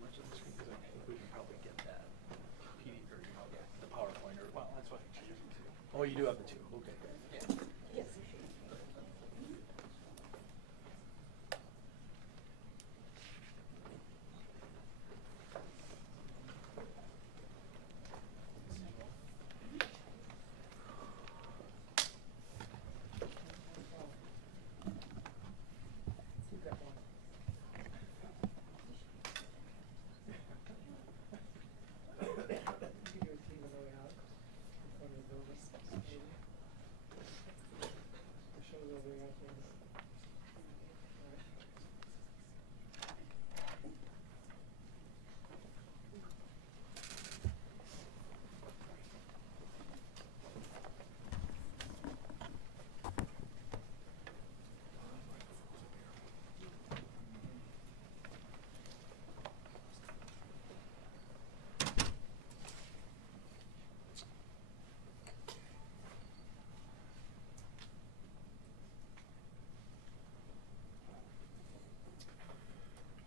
much of the screen? Because I think we can probably get that PD or the PowerPoint or well, that's what I use too. Oh, you do have the two. Okay, great. Yeah. Yes.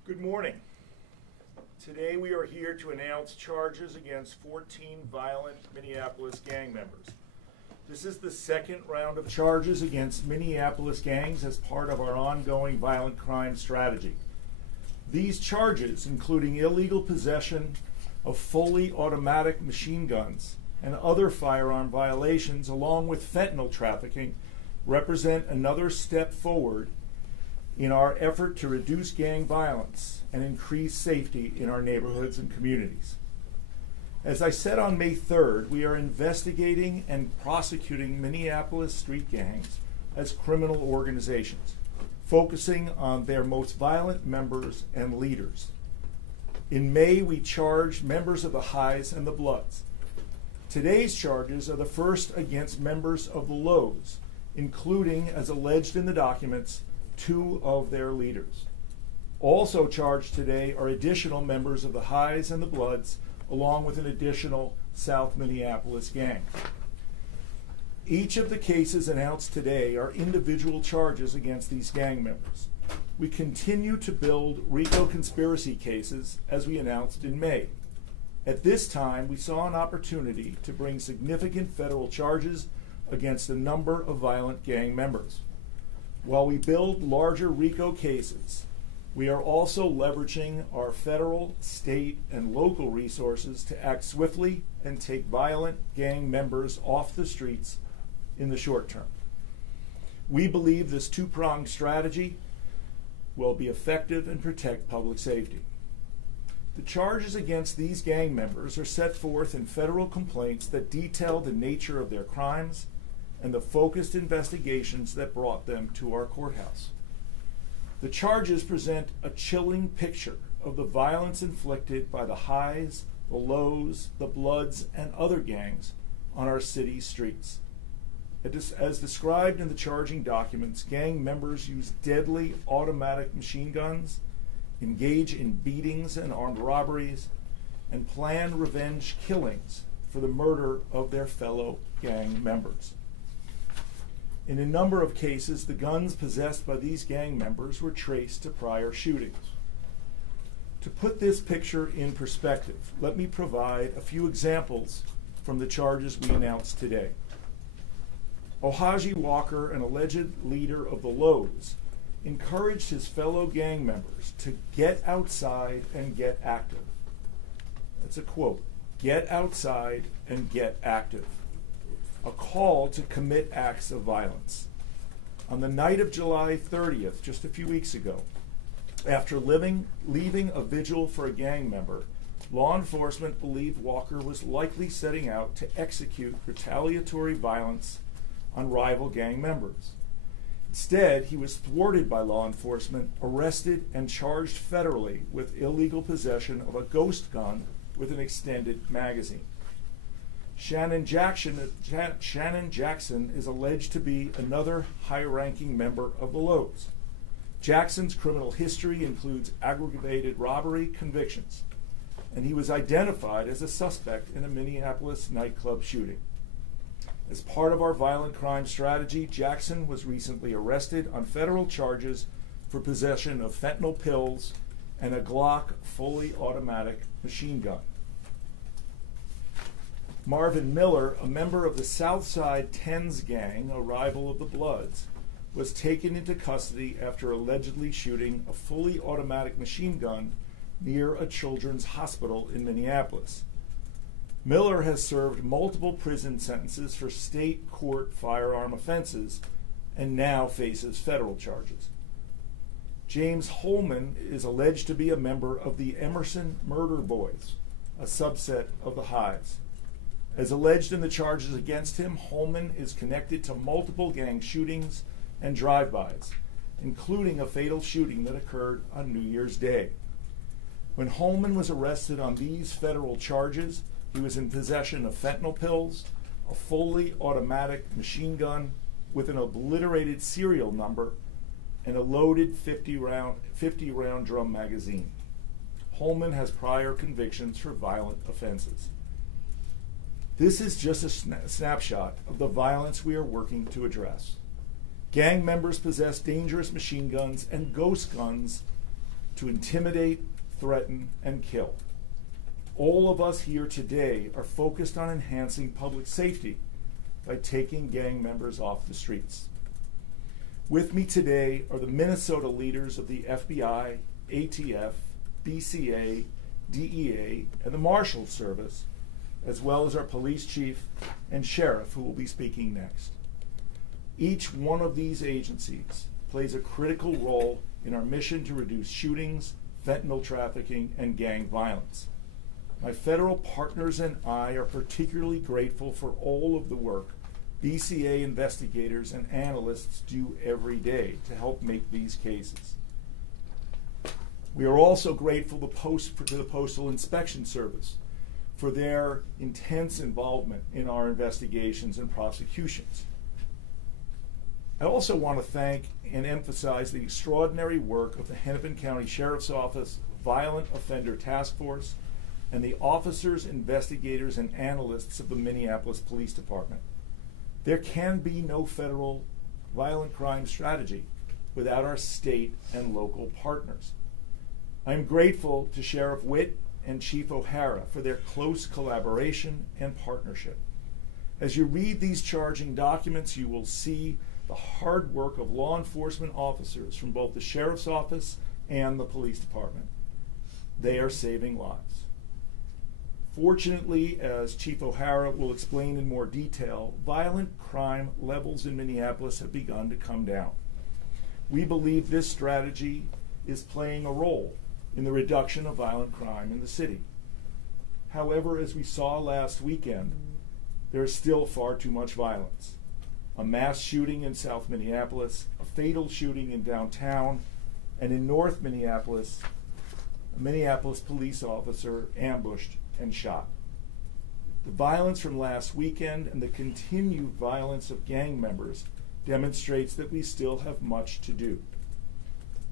Good morning. Today we are here to announce charges against 14 violent Minneapolis gang members. This is the second round of charges against Minneapolis gangs as part of our ongoing violent crime strategy. These charges, including illegal possession of fully automatic machine guns and other firearm violations, along with fentanyl trafficking, represent another step forward in our effort to reduce gang violence and increase safety in our neighborhoods and communities. As I said on May 3rd, we are investigating and prosecuting Minneapolis street gangs as criminal organizations, focusing on their most violent members and leaders. In May, we charged members of the Highs and the Bloods. Today's charges are the first against members of the Lows, including, as alleged in the documents, 2 of their leaders. Also charged today are additional members of the Highs and the Bloods, along with an additional South Minneapolis gang. Each of the cases announced today are individual charges against these gang members. We continue to build RICO conspiracy cases as we announced in May. At this time, we saw an opportunity to bring significant federal charges against a number of violent gang members. While we build larger RICO cases, we are also leveraging our federal, state, and local resources to act swiftly and take violent gang members off the streets in the short term. We believe this two-pronged strategy will be effective and protect public safety. The charges against these gang members are set forth in federal complaints that detail the nature of their crimes and the focused investigations that brought them to our courthouse. The charges present a chilling picture of the violence inflicted by the Highs, the Lows, the Bloods, and other gangs on our city's streets. As described in the charging documents, gang members use deadly automatic machine guns, engage in beatings and armed robberies, and plan revenge killings for the murder of their fellow gang members. In a number of cases, the guns possessed by these gang members were traced to prior shootings. To put this picture in perspective, let me provide a few examples from the charges we announced today. Ohaji Walker, an alleged leader of the Lows, encouraged his fellow gang members to get outside and get active. That's a quote, "Get outside and get active." A call to commit acts of violence. On the night of July 30th, just a few weeks ago, after leaving a vigil for a gang member, law enforcement believed Walker was likely setting out to execute retaliatory violence on rival gang members. Instead, he was thwarted by law enforcement, arrested, and charged federally with illegal possession of a ghost gun with an extended magazine. Shannon Jackson is alleged to be another high-ranking member of the Lows. Jackson's criminal history includes aggravated robbery convictions, and he was identified as a suspect in a Minneapolis nightclub shooting. As part of our violent crime strategy, Jackson was recently arrested on federal charges for possession of fentanyl pills and a Glock fully automatic machine gun. Marvin Miller, a member of the Southside Tens gang, a rival of the Bloods, was taken into custody after allegedly shooting a fully automatic machine gun near a children's hospital in Minneapolis. Miller has served multiple prison sentences for state court firearm offenses and now faces federal charges. James Holman is alleged to be a member of the Emerson Murder Boys, a subset of the Hives. As alleged in the charges against him, Holman is connected to multiple gang shootings and drive-bys, including a fatal shooting that occurred on New Year's Day. When Holman was arrested on these federal charges, he was in possession of fentanyl pills, a fully automatic machine gun with an obliterated serial number, and a loaded 50-round drum magazine. Holman has prior convictions for violent offenses. This is just a snapshot of the violence we are working to address. Gang members possess dangerous machine guns and ghost guns to intimidate, threaten, and kill. All of us here today are focused on enhancing public safety by taking gang members off the streets. With me today are the Minnesota leaders of the FBI, ATF, BCA, DEA, and the Marshals Service, as well as our police chief and sheriff, who will be speaking next. Each one of these agencies plays a critical role in our mission to reduce shootings, fentanyl trafficking, and gang violence. My federal partners and I are particularly grateful for all of the work BCA investigators and analysts do every day to help make these cases. We are also grateful to the Postal Inspection Service for their intense involvement in our investigations and prosecutions. I also want to thank and emphasize the extraordinary work of the Hennepin County Sheriff's Office Violent Offender Task Force and the officers, investigators, and analysts of the Minneapolis Police Department. There can be no federal violent crime strategy without our state and local partners. I'm grateful to Sheriff Witt and Chief O'Hara for their close collaboration and partnership. As you read these charging documents, you will see the hard work of law enforcement officers from both the Sheriff's Office and the Police Department. They are saving lives. Fortunately, as Chief O'Hara will explain in more detail, violent crime levels in Minneapolis have begun to come down. We believe this strategy is playing a role in the reduction of violent crime in the city. However, as we saw last weekend, there is still far too much violence. A mass shooting in South Minneapolis, a fatal shooting in downtown, and in North Minneapolis, a Minneapolis police officer ambushed and shot. The violence from last weekend and the continued violence of gang members demonstrates that we still have much to do.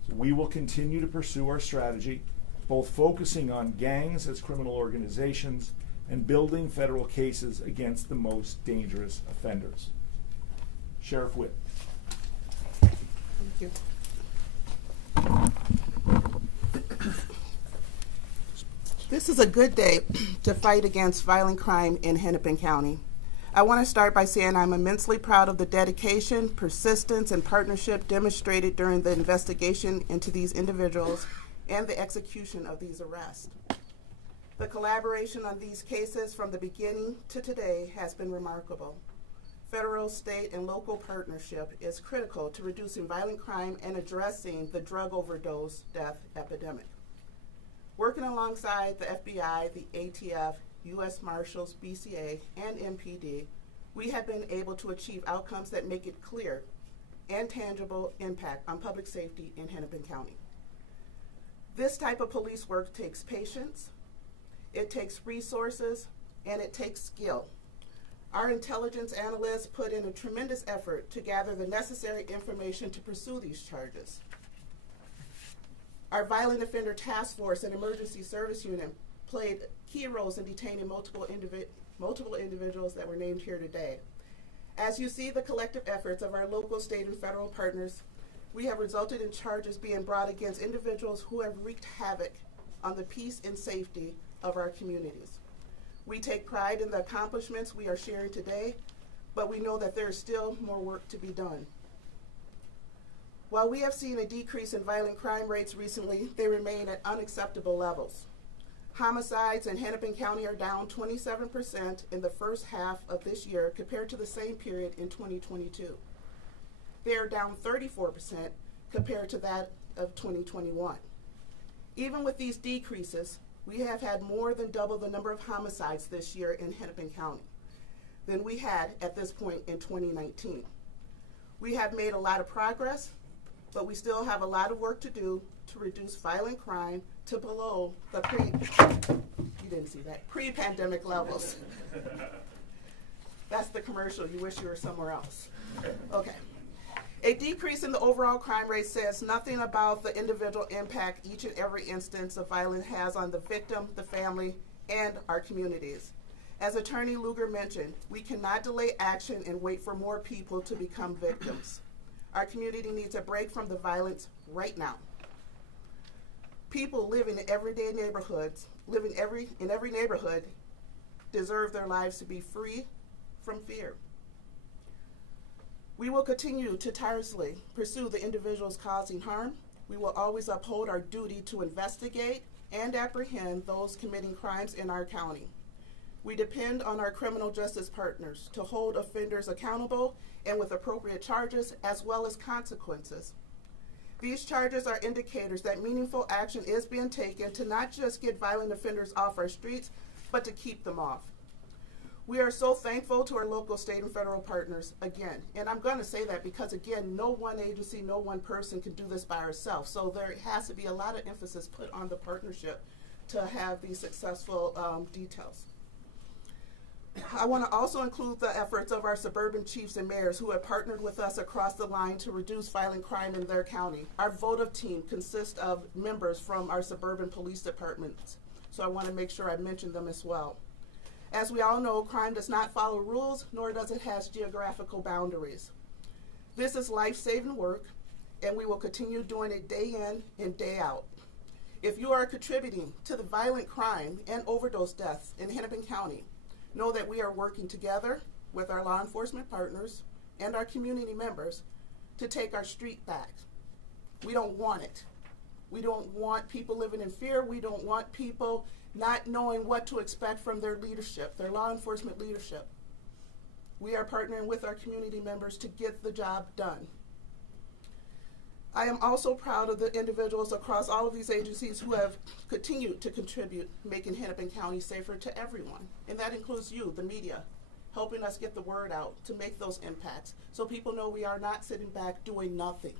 So we will continue to pursue our strategy, both focusing on gangs as criminal organizations and building federal cases against the most dangerous offenders. Sheriff Witt. Thank you. This is a good day to fight against violent crime in Hennepin County. I want to start by saying I'm immensely proud of the dedication, persistence, and partnership demonstrated during the investigation into these individuals and the execution of these arrests. The collaboration on these cases from the beginning to today has been remarkable. Federal, state, and local partnership is critical to reducing violent crime and addressing the drug overdose death epidemic. Working alongside the FBI, the ATF, U.S. Marshals, BCA, and MPD, we have been able to achieve outcomes that make it clear and tangible impact on public safety in Hennepin County. This type of police work takes patience, it takes resources, and it takes skill. Our intelligence analysts put in a tremendous effort to gather the necessary information to pursue these charges. Our Violent Offender Task Force and Emergency Service Unit played key roles in detaining multiple individuals that were named here today. As you see the collective efforts of our local, state, and federal partners, we have resulted in charges being brought against individuals who have wreaked havoc on the peace and safety of our communities. We take pride in the accomplishments we are sharing today, but we know that there is still more work to be done. While we have seen a decrease in violent crime rates recently, they remain at unacceptable levels. Homicides in Hennepin County are down 27% in the first half of this year compared to the same period in 2022. They are down 34% compared to that of 2021. Even with these decreases, we have had more than double the number of homicides this year in Hennepin County than we had at this point in 2019. We have made a lot of progress, but we still have a lot of work to do to reduce violent crime to below the pre-pandemic levels. That's the commercial. You wish you were somewhere else. Okay. A decrease in the overall crime rate says nothing about the individual impact each and every instance of violence has on the victim, the family, and our communities. As Attorney Luger mentioned, we cannot delay action and wait for more people to become victims. Our community needs a break from the violence right now. People living in everyday neighborhoods, in every neighborhood, deserve their lives to be free from fear. We will continue to tirelessly pursue the individuals causing harm. We will always uphold our duty to investigate and apprehend those committing crimes in our county. We depend on our criminal justice partners to hold offenders accountable and with appropriate charges as well as consequences. These charges are indicators that meaningful action is being taken to not just get violent offenders off our streets, but to keep them off. We are so thankful to our local, state, and federal partners again. And I'm going to say that because, again, no one agency, no one person can do this by ourselves. So there has to be a lot of emphasis put on the partnership to have these successful details. I want to also include the efforts of our suburban chiefs and mayors who have partnered with us across the line to reduce violent crime in their county. Our votive team consists of members from our suburban police departments, so I want to make sure I mention them as well. As we all know, crime does not follow rules, nor does it have geographical boundaries. This is life-saving work, and we will continue doing it day in and day out. If you are contributing to the violent crime and overdose deaths in Hennepin County, know that we are working together with our law enforcement partners and our community members to take our street back. We don't want it. We don't want people living in fear. We don't want people not knowing what to expect from their leadership, their law enforcement leadership. We are partnering with our community members to get the job done. I am also proud of the individuals across all of these agencies who have continued to contribute, making Hennepin County safer to everyone. And that includes you, the media, helping us get the word out to make those impacts so people know we are not sitting back doing nothing.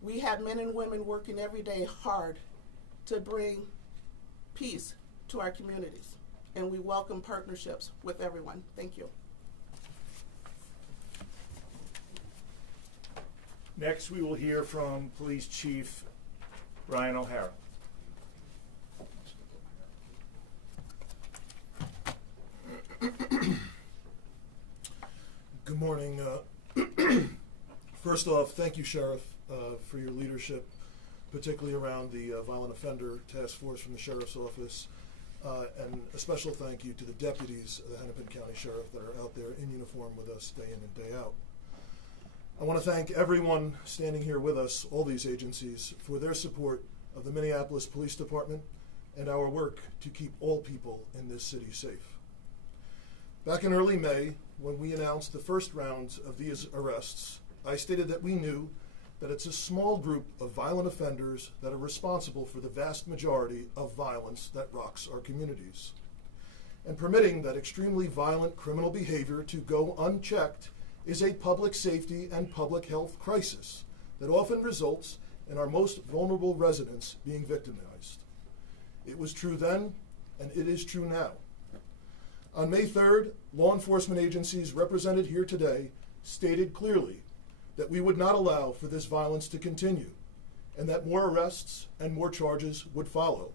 We have men and women working every day hard to bring peace to our communities, and we welcome partnerships with everyone. Thank you. Next, we will hear from Police Chief Ryan O'Hara. Good morning. First off, thank you, Sheriff, for your leadership, particularly around the Violent Offender Task Force from the Sheriff's Office, and a special thank you to the deputies of the Hennepin County Sheriff that are out there in uniform with us day in and day out. I want to thank everyone standing here with us, all these agencies, for their support of the Minneapolis Police Department and our work to keep all people in this city safe. Back in early May, when we announced the first rounds of these arrests, I stated that we knew that it's a small group of violent offenders that are responsible for the vast majority of violence that rocks our communities. And permitting that extremely violent criminal behavior to go unchecked is a public safety and public health crisis that often results in our most vulnerable residents being victimized. It was true then, and it is true now. On May 3rd, law enforcement agencies represented here today stated clearly that we would not allow for this violence to continue, and that more arrests and more charges would follow.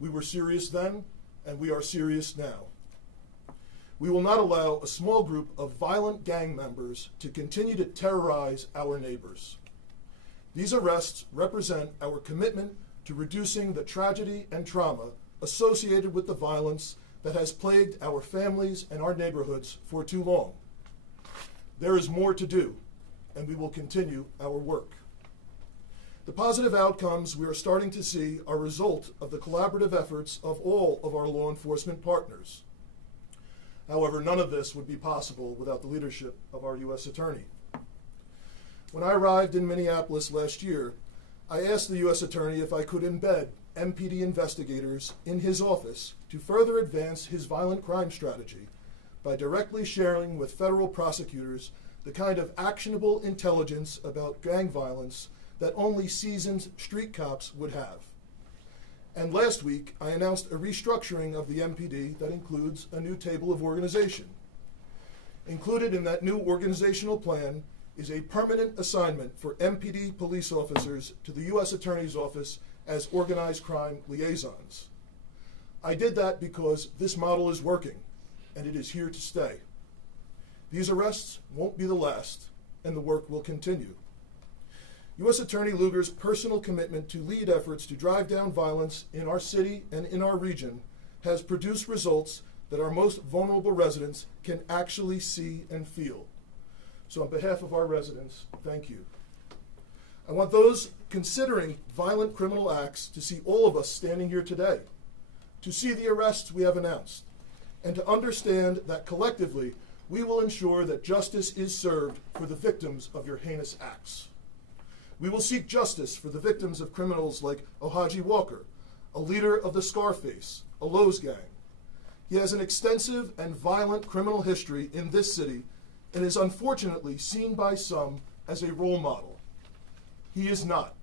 We were serious then, and we are serious now. We will not allow a small group of violent gang members to continue to terrorize our neighbors. These arrests represent our commitment to reducing the tragedy and trauma associated with the violence that has plagued our families and our neighborhoods for too long. There is more to do, and we will continue our work. The positive outcomes we are starting to see are a result of the collaborative efforts of all of our law enforcement partners. However, none of this would be possible without the leadership of our U.S. Attorney. When I arrived in Minneapolis last year, I asked the U.S. Attorney if I could embed MPD investigators in his office to further advance his violent crime strategy by directly sharing with federal prosecutors the kind of actionable intelligence about gang violence that only seasoned street cops would have. And last week, I announced a restructuring of the MPD that includes a new table of organization. Included in that new organizational plan is a permanent assignment for MPD police officers to the U.S. Attorney's Office as organized crime liaisons. I did that because this model is working, and it is here to stay. These arrests won't be the last, and the work will continue. U.S. Attorney Luger's personal commitment to lead efforts to drive down violence in our city and in our region has produced results that our most vulnerable residents can actually see and feel. So on behalf of our residents, thank you. I want those considering violent criminal acts to see all of us standing here today, to see the arrests we have announced, and to understand that collectively we will ensure that justice is served for the victims of your heinous acts. We will seek justice for the victims of criminals like Ohaji Walker, a leader of the Scarface, a Lowe's gang. He has an extensive and violent criminal history in this city and is unfortunately seen by some as a role model. He is not.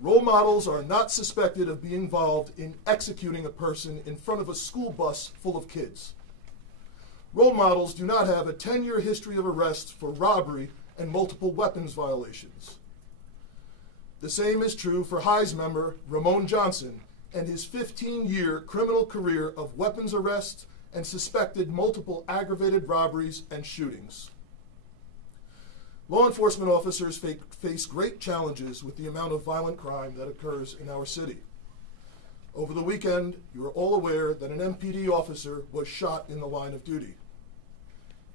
Role models are not suspected of being involved in executing a person in front of a school bus full of kids. Role models do not have a 10-year history of arrests for robbery and multiple weapons violations. The same is true for High's member Ramon Johnson and his 15-year criminal career of weapons arrests and suspected multiple aggravated robberies and shootings. Law enforcement officers face great challenges with the amount of violent crime that occurs in our city. Over the weekend, you are all aware that an MPD officer was shot in the line of duty.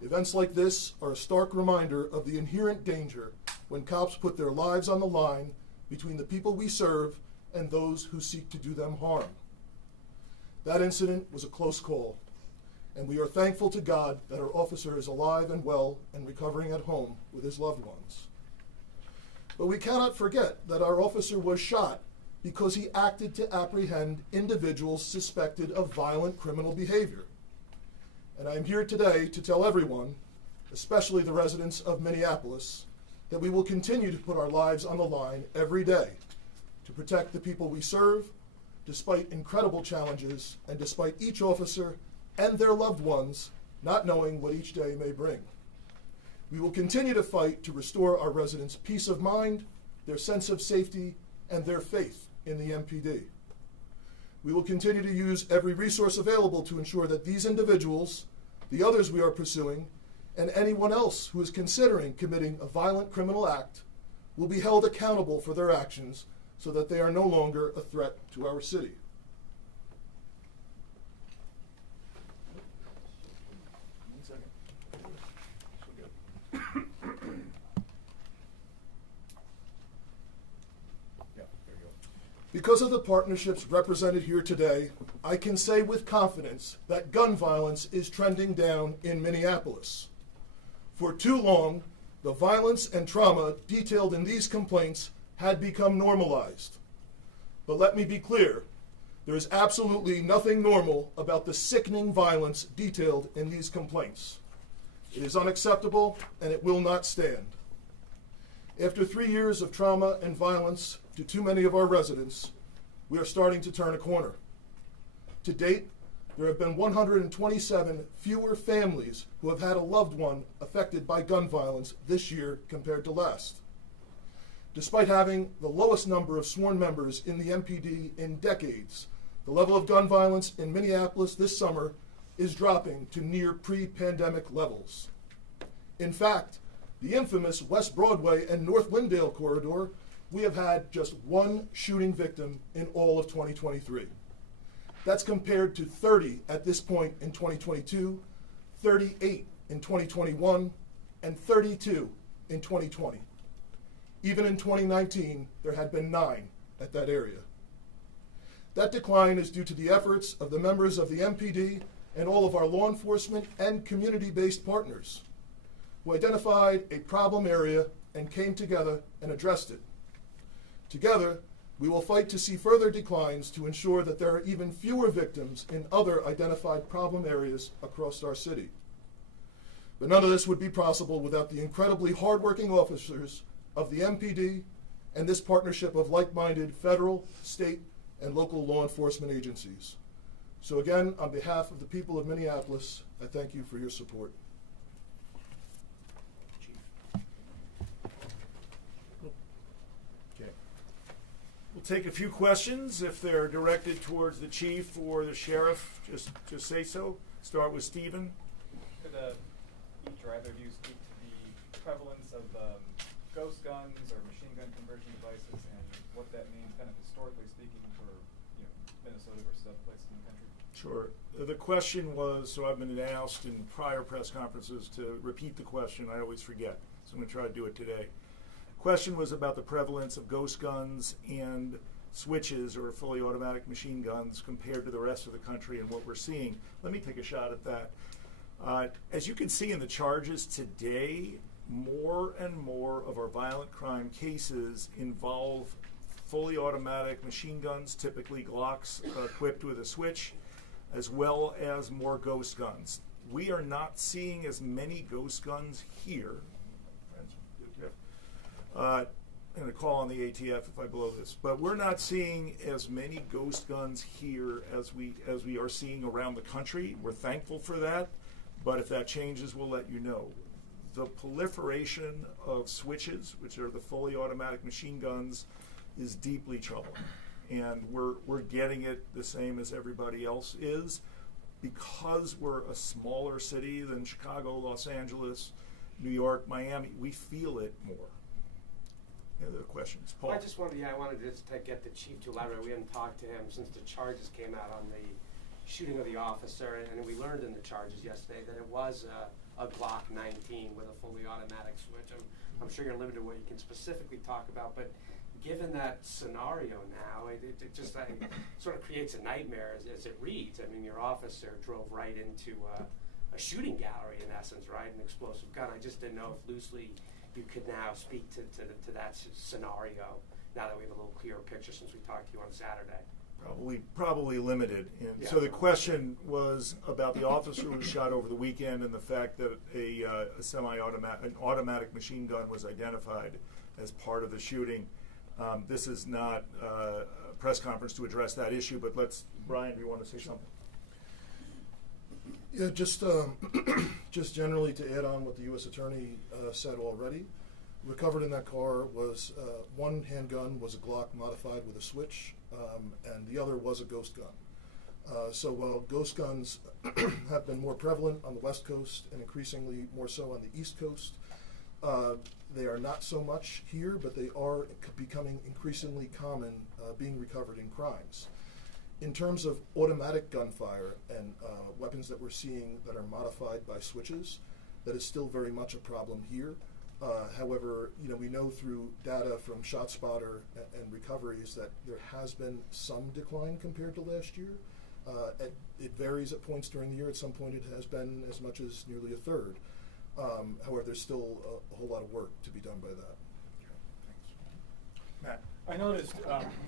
Events like this are a stark reminder of the inherent danger when cops put their lives on the line between the people we serve and those who seek to do them harm. That incident was a close call, and we are thankful to God that our officer is alive and well and recovering at home with his loved ones. But we cannot forget that our officer was shot because he acted to apprehend individuals suspected of violent criminal behavior. And I am here today to tell everyone, especially the residents of Minneapolis, that we will continue to put our lives on the line every day to protect the people we serve, despite incredible challenges and despite each officer and their loved ones not knowing what each day may bring. We will continue to fight to restore our residents' peace of mind, their sense of safety, and their faith in the MPD. We will continue to use every resource available to ensure that these individuals, the others we are pursuing, and anyone else who is considering committing a violent criminal act will be held accountable for their actions so that they are no longer a threat to our city. Because of the partnerships represented here today, I can say with confidence that gun violence is trending down in Minneapolis. For too long, the violence and trauma detailed in these complaints had become normalized. But let me be clear, there is absolutely nothing normal about the sickening violence detailed in these complaints. It is unacceptable, and it will not stand. After 3 years of trauma and violence to too many of our residents, we are starting to turn a corner. To date, there have been 127 fewer families who have had a loved one affected by gun violence this year compared to last. Despite having the lowest number of sworn members in the MPD in decades, the level of gun violence in Minneapolis this summer is dropping to near pre-pandemic levels. In fact, the infamous West Broadway and North Lyndale corridor, we have had just one shooting victim in all of 2023. That's compared to 30 at this point in 2022, 38 in 2021, and 32 in 2020. Even in 2019, there had been 9 at that area. That decline is due to the efforts of the members of the MPD and all of our law enforcement and community-based partners who identified a problem area and came together and addressed it. Together, we will fight to see further declines to ensure that there are even fewer victims in other identified problem areas across our city. But none of this would be possible without the incredibly hardworking officers of the MPD and this partnership of like-minded federal, state, and local law enforcement agencies. So again, on behalf of the people of Minneapolis, I thank you for your support. Okay. We'll take a few questions. If they're directed towards the chief or the sheriff, just say so. Start with Stephen. Could each or either of you speak to the prevalence of ghost guns or machine gun conversion devices and what that means, kind of historically speaking, for Minnesota versus other places in the country? Sure. The question was, so I've been asked in prior press conferences to repeat the question. I always forget, so I'm going to try to do it today. Question was about the prevalence of ghost guns and switches or fully automatic machine guns compared to the rest of the country and what we're seeing. Let me take a shot at that. As you can see in the charges today, more and more of our violent crime cases involve fully automatic machine guns, typically Glocks equipped with a switch, as well as more ghost guns. We are not seeing as many ghost guns here. And a call on the ATF if I blow this, but we're not seeing as many ghost guns here as we are seeing around the country. We're thankful for that, but if that changes, we'll let you know. The proliferation of switches, which are the fully automatic machine guns, is deeply troubling. And we're getting it the same as everybody else is. Because we're a smaller city than Chicago, Los Angeles, New York, Miami, we feel it more. Any other questions? Paul? I just wanted, I wanted to get the chief to elaborate. We haven't talked to him since the charges came out on the shooting of the officer, and we learned in the charges yesterday that it was a Glock 19 with a fully automatic switch. I'm sure you're limited to what you can specifically talk about, but given that scenario now, it just sort of creates a nightmare as it reads. I mean, your officer drove right into a shooting gallery, in essence, right, an explosive gun. I just didn't know if loosely you could now speak to that scenario now that we have a little clearer picture since we talked to you on Saturday. Probably limited. And yeah. So the question was about the officer who was shot over the weekend and the fact that an automatic machine gun was identified as part of the shooting. This is not a press conference to address that issue, but Brian, do you want to say something? Yeah, just generally to add on what the U.S. Attorney said already. Recovered in that car was one handgun was a Glock modified with a switch, and the other was a ghost gun. So while ghost guns have been more prevalent on the West Coast and increasingly more so on the East Coast, they are not so much here, but they are becoming increasingly common being recovered in crimes. In terms of automatic gunfire and weapons that we're seeing that are modified by switches, that is still very much a problem here. However, we know through data from ShotSpotter and recoveries that there has been some decline compared to last year. It varies at points during the year. At some point it has been as much as nearly a third. However, there's still a whole lot of work to be done by that. Matt? I noticed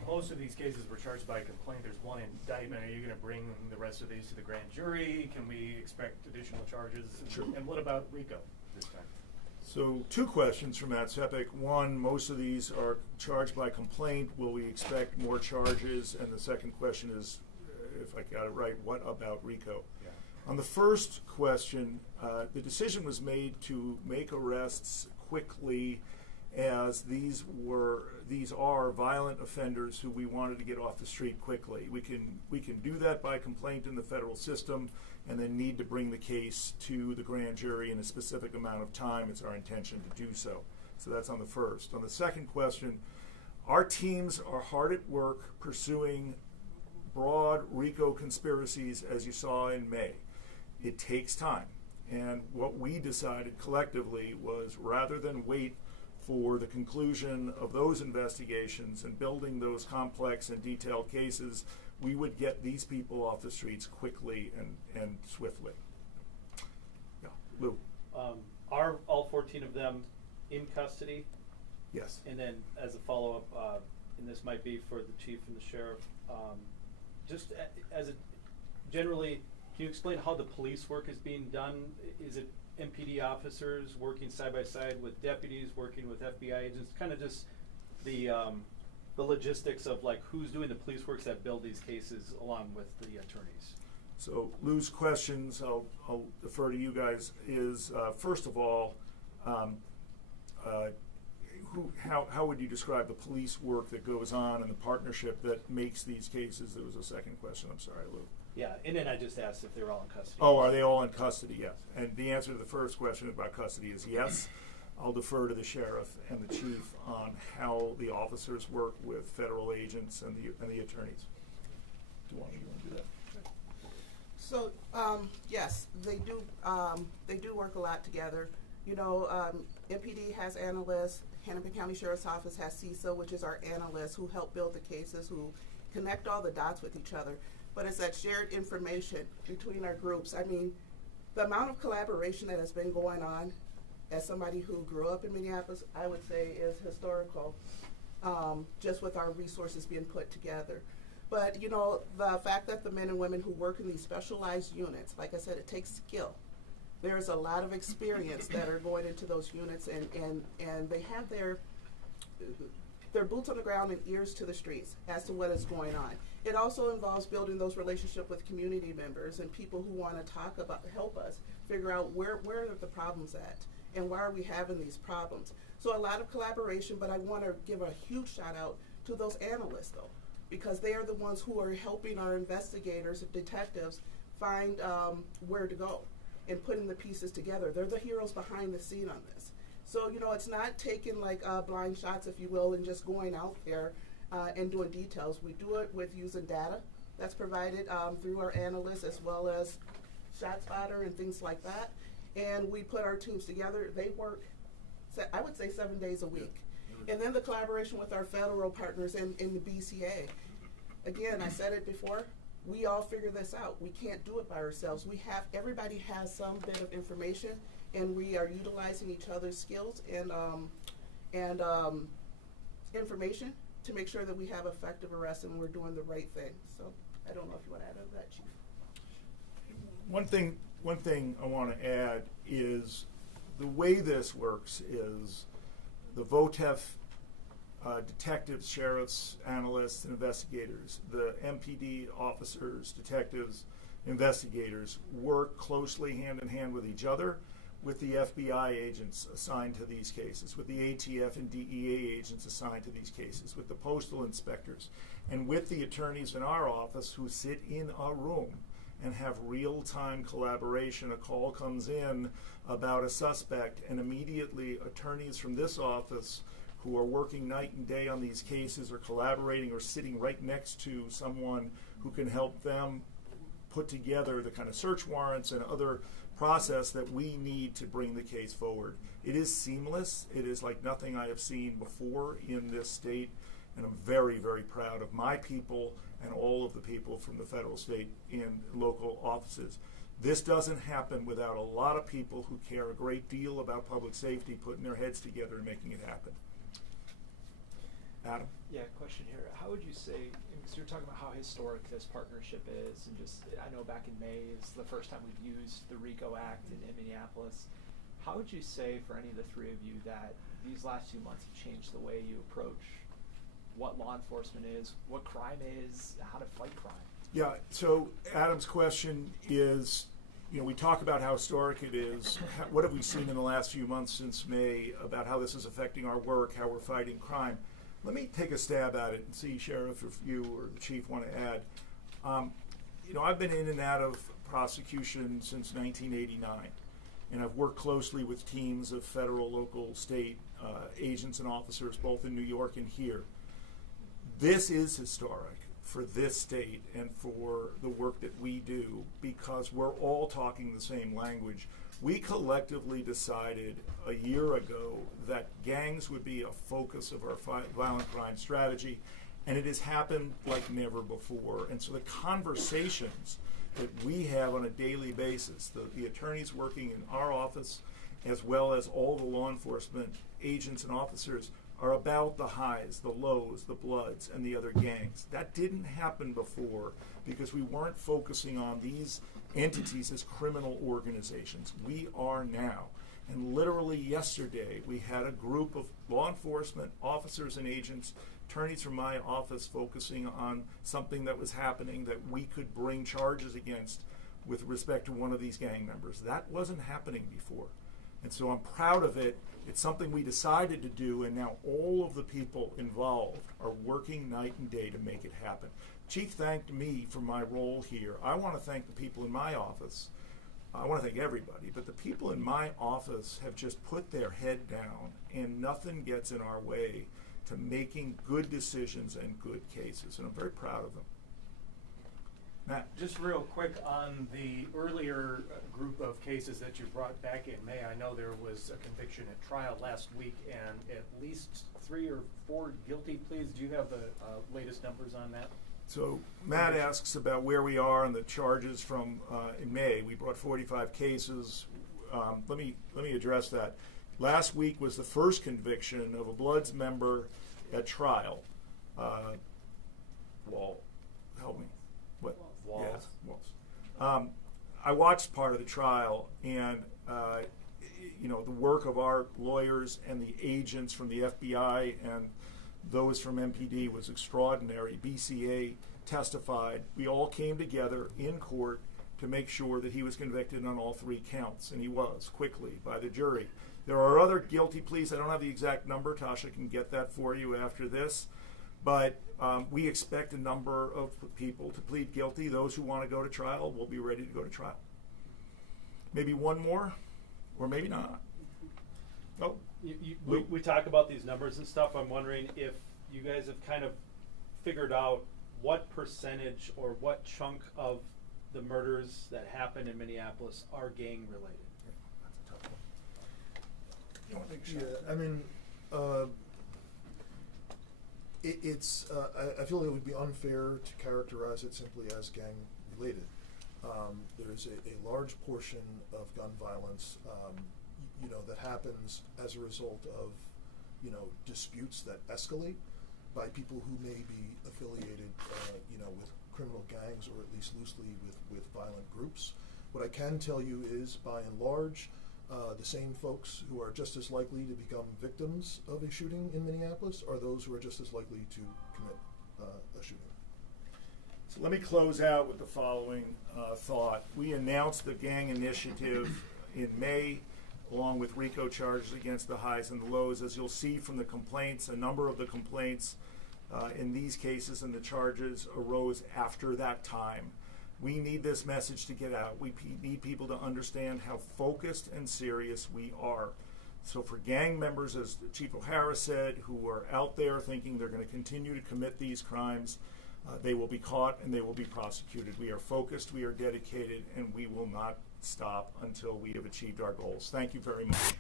most of these cases were charged by complaint. There's one indictment. Are you going to bring the rest of these to the grand jury? Can we expect additional charges? Sure. And what about RICO this time? So 2 questions from Matt Sepik. One, most of these are charged by complaint. Will we expect more charges? And the second question is, if I got it right, what about RICO? Yeah. On the first question, the decision was made to make arrests quickly as these are violent offenders who we wanted to get off the street quickly. We can do that by complaint in the federal system, and then need to bring the case to the grand jury in a specific amount of time. It's our intention to do so. So that's on the first. On the second question, our teams are hard at work pursuing broad RICO conspiracies, as you saw in May. It takes time. And what we decided collectively was, rather than wait for the conclusion of those investigations and building those complex and detailed cases, we would get these people off the streets quickly and swiftly. Yeah, Lou. Are all 14 of them in custody? Yes. And then as a follow-up, and this might be for the chief and the sheriff, just as a generally, can you explain how the police work is being done? Is it MPD officers working side by side with deputies, working with FBI agents? Kind of just the logistics of like who's doing the police works that build these cases along with the attorneys. So Lou's questions, I'll defer to you guys, is first of all, how would you describe the police work that goes on and the partnership that makes these cases? There was a second question, I'm sorry, Lou. Yeah, and then I just asked if they're all in custody. Oh, are they all in custody? Yes. And the answer to the first question about custody is yes. I'll defer to the sheriff and the chief on how the officers work with federal agents and the attorneys. Do you want to do that? So yes, they do work a lot together. You know, MPD has analysts. Hennepin County Sheriff's Office has CISO, which is our analysts who help build the cases, who connect all the dots with each other. But it's that shared information between our groups. I mean, the amount of collaboration that has been going on, as somebody who grew up in Minneapolis, I would say is historical, just with our resources being put together. But, you know, the fact that the men and women who work in these specialized units, like I said, it takes skill. There's a lot of experience that are going into those units, and they have their boots on the ground and ears to the streets as to what is going on. It also involves building those relationships with community members and people who want to help us figure out where are the problems at and why are we having these problems. So a lot of collaboration, but I want to give a huge shout out to those analysts though, because they are the ones who are helping our investigators and detectives find where to go and putting the pieces together. They're the heroes behind the scene on this. So, you know, it's not taking like blind shots, if you will, and just going out there and doing details. We do it with using data that's provided through our analysts as well as ShotSpotter and things like that. And we put our teams together. They work, I would say, 7 days a week. And then the collaboration with our federal partners in the BCA. Again, I said it before, we all figure this out. We can't do it by ourselves. Everybody has some bit of information, and we are utilizing each other's skills and information to make sure that we have effective arrests and we're doing the right thing. So I don't know if you want to add to that, Chief. One thing I want to add is the way this works is the VOTEF detectives, sheriffs, analysts, and investigators, the MPD officers, detectives, investigators work closely hand in hand with each other, with the FBI agents assigned to these cases, with the ATF and DEA agents assigned to these cases, with the postal inspectors, and with the attorneys in our office who sit in a room and have real-time collaboration. A call comes in about a suspect, and immediately attorneys from this office who are working night and day on these cases are collaborating or sitting right next to someone who can help them put together the kind of search warrants and other process that we need to bring the case forward. It is seamless. It is like nothing I have seen before in this state, and I'm very, very proud of my people and all of the people from the federal, state, and local offices. This doesn't happen without a lot of people who care a great deal about public safety putting their heads together and making it happen. Adam? Yeah, question here. How would you say, because you're talking about how historic this partnership is, and just, I know back in May is the first time we've used the RICO Act in Minneapolis. How would you say for any of the three of you that these last 2 months have changed the way you approach what law enforcement is, what crime is, how to fight crime? Yeah, so Adam's question is we talk about how historic it is. What have we seen in the last few months since May about how this is affecting our work, how we're fighting crime? Let me take a stab at it and see, Sheriff, if you or the Chief want to add. I've been in and out of prosecution since 1989, and I've worked closely with teams of federal, local, state agents and officers, both in New York and here. This is historic for this state and for the work that we do, because we're all talking the same language. We collectively decided a year ago that gangs would be a focus of our violent crime strategy, and it has happened like never before. And so the conversations that we have on a daily basis, the attorneys working in our office, as well as all the law enforcement agents and officers, are about the highs, the lows, the Bloods, and the other gangs. That didn't happen before because we weren't focusing on these entities as criminal organizations. We are now. And literally yesterday, we had a group of law enforcement officers and agents, attorneys from my office, focusing on something that was happening that we could bring charges against with respect to one of these gang members. That wasn't happening before. And so I'm proud of it. It's something we decided to do, and now all of the people involved are working night and day to make it happen. Chief thanked me for my role here. I want to thank the people in my office. I want to thank everybody, but the people in my office have just put their head down, and nothing gets in our way to making good decisions and good cases, and I'm very proud of them. Matt? Just real quick on the earlier group of cases that you brought back in May, I know there was a conviction at trial last week and at least 3 or 4 guilty pleas. Do you have the latest numbers on that? So Matt asks about where we are on the charges from in May. We brought 45 cases. Let me address that. Last week was the first conviction of a Bloods member at trial. Help me. What? Walls. Yes, Walls. I watched part of the trial, and the work of our lawyers and the agents from the FBI and those from MPD was extraordinary. BCA testified. We all came together in court to make sure that he was convicted on all 3 counts, and he was, quickly, by the jury. There are other guilty pleas. I don't have the exact number. Tasha can get that for you after this. But we expect a number of people to plead guilty. Those who want to go to trial will be ready to go to trial. Maybe one more, or maybe not. Oh, we talk about these numbers and stuff. I'm wondering if you guys have kind of figured out what percentage or what chunk of the murders that happen in Minneapolis are gang related. that's a tough one. You want to take a shot? Yeah, I mean, I feel it would be unfair to characterize it simply as gang related. There's a large portion of gun violence, that happens as a result of, disputes that escalate by people who may be affiliated, with criminal gangs or at least loosely with violent groups. What I can tell you is, by and large, the same folks who are just as likely to become victims of a shooting in Minneapolis are those who are just as likely to commit a shooting. So let me close out with the following thought. We announced the gang initiative in May, along with RICO charges against the highs and the lows. As you'll see from the complaints, a number of the complaints in these cases and the charges arose after that time. We need this message to get out. We need people to understand how focused and serious we are. So for gang members, as Chief O'Hara said, who are out there thinking they're going to continue to commit these crimes, they will be caught and they will be prosecuted. We are focused, we are dedicated, and we will not stop until we have achieved our goals. Thank you very much.